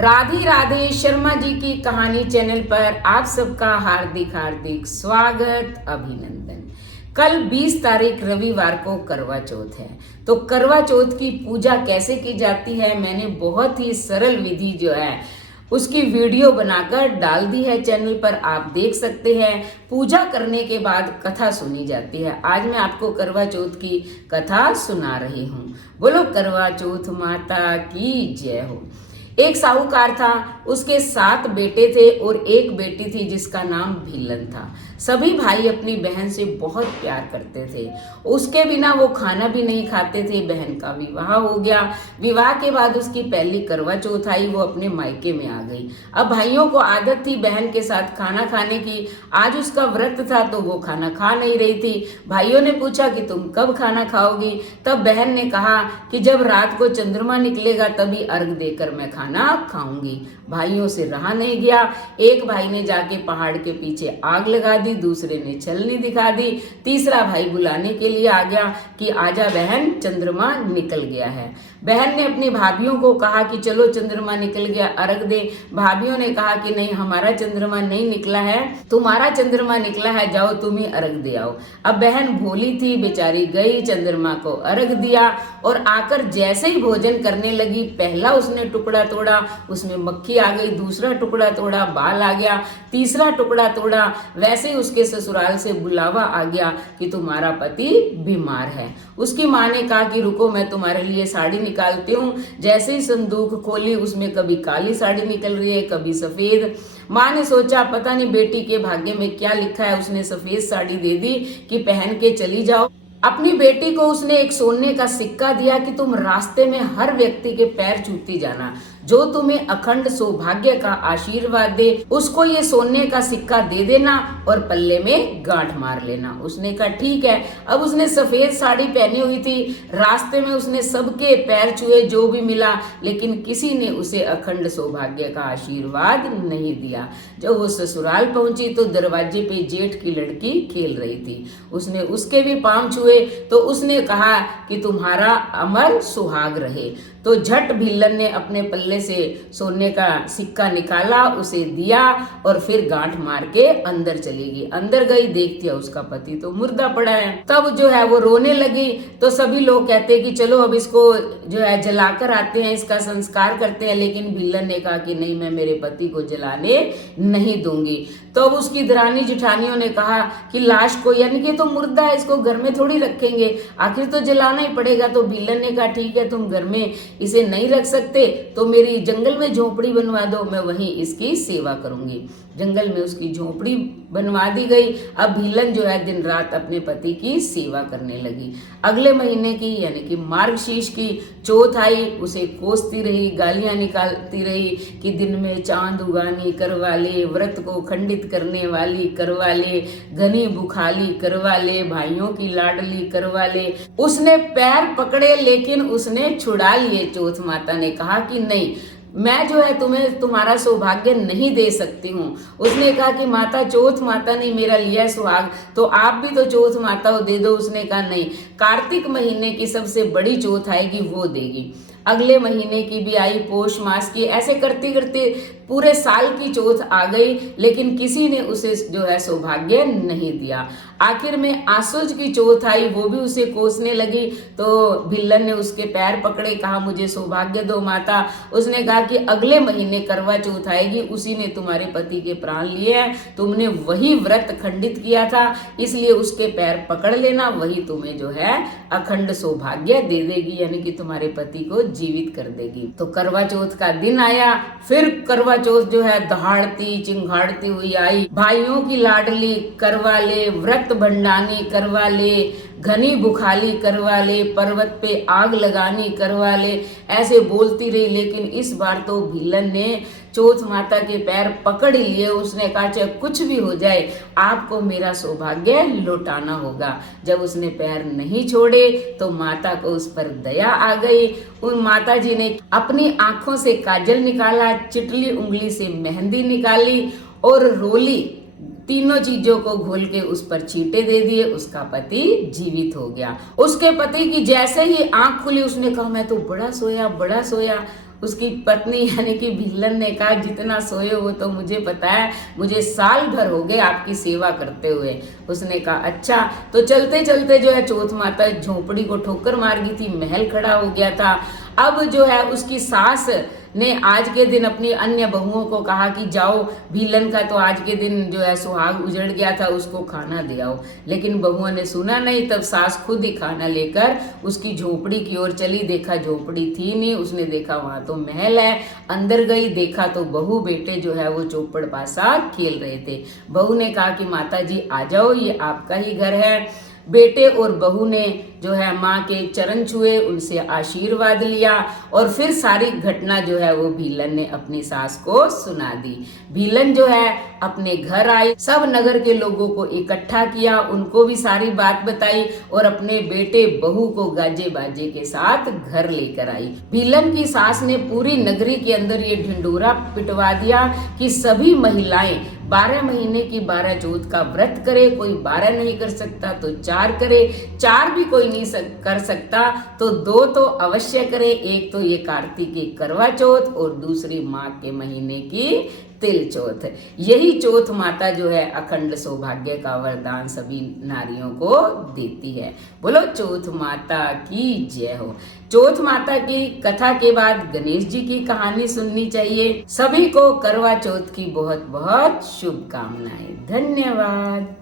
राधे राधे। शर्मा जी की कहानी चैनल पर आप सबका हार्दिक हार्दिक स्वागत, अभिनंदन। कल 20 तारीख रविवार को करवा चौथ है। तो करवा चौथ की पूजा कैसे की जाती है, मैंने बहुत ही सरल विधि जो है उसकी वीडियो बनाकर डाल दी है चैनल पर, आप देख सकते हैं। पूजा करने के बाद कथा सुनी जाती है। आज मैं आपको करवा चौथ की कथा सुना रही हूँ। बोलो करवा चौथ माता की जय हो। एक साहूकार था, उसके 7 बेटे थे और एक बेटी थी जिसका नाम भीलन था। सभी भाई अपनी बहन से बहुत प्यार करते थे, उसके बिना वो खाना भी नहीं खाते थे। बहन का विवाह हो गया। विवाह के बाद उसकी पहली करवा चौथ आई, वो अपने मायके में आ गई। अब भाइयों को आदत थी बहन के साथ खाना खाने की। आज उसका व्रत था तो वो खाना खा नहीं रही थी। भाइयों ने पूछा कि तुम कब खाना खाओगी? तब बहन ने कहा कि जब रात को चंद्रमा निकलेगा तभी अर्घ देकर मैं खाना खाऊंगी। भाइयों से रहा नहीं गया। एक भाई ने जाके पहाड़ के पीछे आग लगा दी, दूसरे ने छलनी दिखा दी, तीसरा भाई बुलाने के लिए आ गया कि आजा बहन, चंद्रमा निकल गया है। बहन ने अपनी भाभीियों को कहा कि चलो चंद्रमा निकल गया, अर्घ दे। भाभीियों ने कहा कि नहीं, हमारा चंद्रमा नहीं निकला है, तुम्हारा चंद्रमा निकला है, जाओ तुम ही अर्घ दे आओ। अब बहन भोली थी बेचारी, गई चंद्रमा को अर्घ दिया और आकर जैसे ही भोजन करने लगी, पहला उसने टुकड़ा तोड़ा, उसमें मक्खी आ गई। दूसरा टुकड़ा तोड़ा, बाल आ गया। तीसरा टुकड़ा तोड़ा, वैसे ही उसके ससुराल से बुलावा आ गया कि तुम्हारा पति बीमार है। उसकी माँ ने कहा कि रुको, मैं तुम्हारे लिए साड़ी निकालती हूँ। जैसे ही संदूक खोली, उसमें कभी काली साड़ी निकल रही है, कभी सफेद। माँ ने सोचा पता नहीं बेटी के भाग्य में क्या लिखा है, उसने सफेद साड़ी दे दी कि पहन के चली जाओ। अपनी बेटी को उसने एक सोने का सिक्का दिया कि तुम रास्ते में हर व्यक्ति के पैर छूती जाना, जो तुम्हें अखंड सौभाग्य का आशीर्वाद दे उसको ये सोने का सिक्का दे देना और पल्ले में गांठ मार लेना। उसने कहा ठीक है। अब उसने सफेद साड़ी पहनी हुई थी। रास्ते में उसने सबके पैर छुए, जो भी मिला, लेकिन किसी ने उसे अखंड सौभाग्य का आशीर्वाद नहीं दिया। जब वो ससुराल पहुंची तो दरवाजे पे जेठ की लड़की खेल रही थी। उसने उसके भी पांव छुए तो उसने कहा कि तुम्हारा अमर सुहाग रहे। तो झट भिल्लन ने अपने पल्ले से सोने का सिक्का निकाला, उसे दिया और फिर गांठ मार के अंदर चली गई। अंदर गई, देखती है उसका पति तो मुर्दा पड़ा है। तब जो है वो रोने लगी। तो सभी लोग कहते हैं कि चलो अब इसको जो है जलाकर आते हैं, इसका संस्कार करते हैं। लेकिन भिल्लन ने कहा कि नहीं, मैं मेरे पति को जलाने नहीं दूंगी। तो अब उसकी दरानी जिठानियों ने कहा कि लाश को, यानी कि तो मुर्दा है, इसको घर में थोड़ी रखेंगे, आखिर तो जलाना ही पड़ेगा। तो भिल्लन ने कहा ठीक है, तुम घर में इसे नहीं रख सकते तो मेरी जंगल में झोपड़ी बनवा दो, मैं वहीं इसकी सेवा करूंगी। जंगल में उसकी झोपड़ी बनवा दी गई। अब भिल्लन जो है दिन रात अपने पति की सेवा करने लगी। अगले महीने की यानी कि मार्गशीर्ष की चौथ आई, उसे कोसती रही, गालियां निकालती रही कि दिन में चांद उगानी करवा ले, व्रत को खंडित करने वाली करवा ले, घनी बुखाली करवा ले, भाइयों की लाडली करवा ले। उसने पैर पकड़े लेकिन उसने छुड़ा लिए। चौथ माता ने कहा कि नहीं, मैं जो है तुम्हें तुम्हारा सौभाग्य नहीं दे सकती हूँ। उसने कहा कि माता, चौथ माता ने मेरा लिया सुहाग, तो आप भी तो चौथ माता को दे दो। उसने कहा नहीं, कार्तिक महीने की सबसे बड़ी चौथ आएगी वो देगी। अगले महीने की भी आई, पौष मास की, ऐसे करते करते पूरे साल की चौथ आ गई, लेकिन किसी ने उसे जो है सौभाग्य नहीं दिया। आखिर में आसुज की चौथ आई, वो भी उसे कोसने लगी। तो भिल्लन ने उसके पैर पकड़े, कहा मुझे सौभाग्य दो माता। उसने कहा कि अगले महीने करवा चौथ आएगी, उसी ने तुम्हारे पति के प्राण लिए हैं, तुमने वही व्रत खंडित किया था, इसलिए उसके पैर पकड़ लेना, वही तुम्हें जो है अखंड सौभाग्य दे देगी, यानी कि तुम्हारे पति को जीवित कर देगी। तो करवा चौथ का दिन आया। फिर करवा चौथ जो है दहाड़ती चिंगाड़ती हुई आई। भाइयों की लाडली करवा ले, व्रत भंडानी करवा ले, घनी बुखाली करवा ले, पर्वत पे आग लगानी करवा ले, ऐसे बोलती रही। लेकिन इस बार तो भिल्लन ने चौथ माता के पैर पकड़ लिए। उसने कहा चाहे कुछ भी हो जाए, आपको मेरा सौभाग्य लौटाना होगा। जब उसने पैर नहीं छोड़े तो माता को उस पर दया आ गई। उन माता जी ने अपनी आंखों से काजल निकाला, चिटली उंगली से मेहंदी निकाली और रोली, तीनों चीजों को घोल के उस पर छींटे दे दिए। उसका पति जीवित हो गया। उसके पति की जैसे ही आंख खुली, उसने कहा मैं तो बड़ा सोया बड़ा सोया। उसकी पत्नी यानी कि भीलन ने कहा, जितना सोए हो तो मुझे पता है, मुझे साल भर हो गए आपकी सेवा करते हुए। उसने कहा अच्छा। तो चलते चलते जो है चौथ माता झोपड़ी को ठोकर मार गई थी, महल खड़ा हो गया था। अब जो है उसकी सास ने आज के दिन अपनी अन्य बहुओं को कहा कि जाओ, भीलन का तो आज के दिन जो है सुहाग उजड़ गया था, उसको खाना दे आओ। लेकिन बहुओं ने सुना नहीं। तब सास खुद ही खाना लेकर उसकी झोपड़ी की ओर चली। देखा झोपड़ी थी नहीं, उसने देखा वहां तो महल है। अंदर गई, देखा तो बहू बेटे जो है वो चौपड़ पासा खेल रहे थे। बहू ने कहा कि माता जी आ जाओ, ये आपका ही घर है। बेटे और बहू ने जो है माँ के चरण छुए, उनसे आशीर्वाद लिया और फिर सारी घटना जो है वो भीलन ने अपनी सास को सुना दी। भीलन जो है अपने घर आई, सब नगर के लोगों को इकट्ठा किया, उनको भी सारी बात बताई और अपने बेटे बहू को गाजे बाजे के साथ घर लेकर आई। भीलन की सास ने पूरी नगरी के अंदर ये ढिंडोरा पिटवा दिया कि सभी महिलाएं 12 महीने की 12 चौथ का व्रत करे। कोई 12 नहीं कर सकता तो 4 करे, 4 भी कोई नहीं कर सकता तो 2 तो अवश्य करे। एक तो ये कार्तिक की करवा चौथ और दूसरी माघ के महीने की तिल चौथ। यही चौथ माता जो है अखंड सौभाग्य का वरदान सभी नारियों को देती है। बोलो चौथ माता की जय हो। चौथ माता की कथा के बाद गणेश जी की कहानी सुननी चाहिए। सभी को करवा चौथ की बहुत बहुत शुभकामनाएं। धन्यवाद।